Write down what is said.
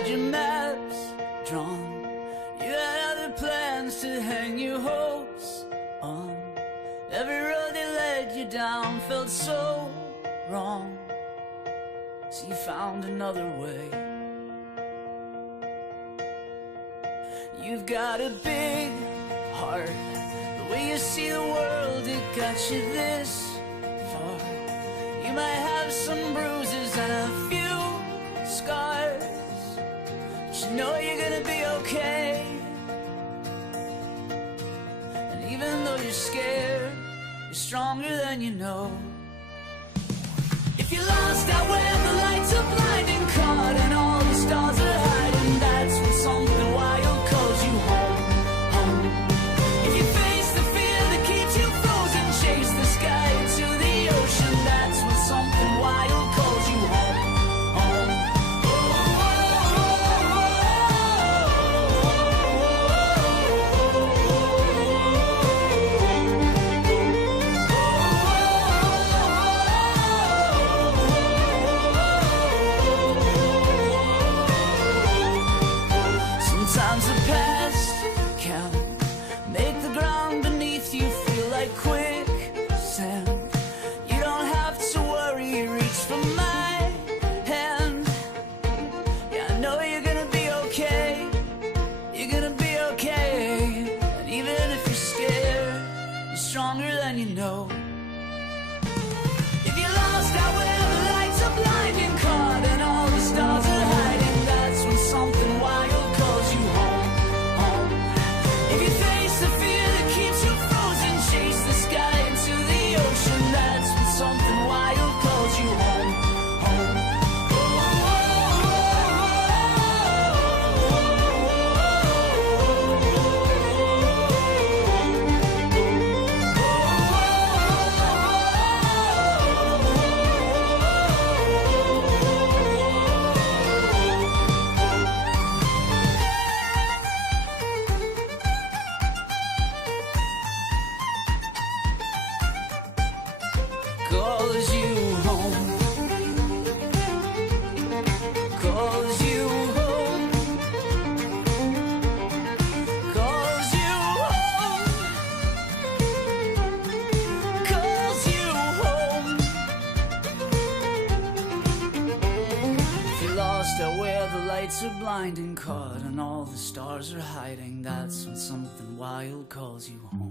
had your maps drawn, you had other plans to hang your hopes on. Every road that led you down felt so wrong, so you found another way. You've got a big heart, the way you see the world, it got you this far. You might have some bruises and a few scars, but you know you're gonna be okay. And even though you're scared, you're stronger than you know. If you're lost out where the lights are blinding, caught and all the stars are hiding, that's when something wild calls you home, home. If you face the fear that keeps you frozen, chase the sky into the ocean, that's when something wild calls you home, home. Sometimes the past can make the ground beneath you feel like quicksand. You don't have to worry, reach for my hand. Yeah, I know you're gonna be okay. You're gonna be okay. And even if you're scared, you're stronger than you know. If you're lost out where the lights are blinding, caught and all the stars are hiding, that's when something wild calls you home, home. If you face the fear that keeps you frozen, chase the sky into the ocean, that's when something wild calls you home, home. Calls you home, calls you home, calls you home, calls you home. If you're lost out where the lights are blinding, caught and all the stars are hiding, that's when something wild calls you home.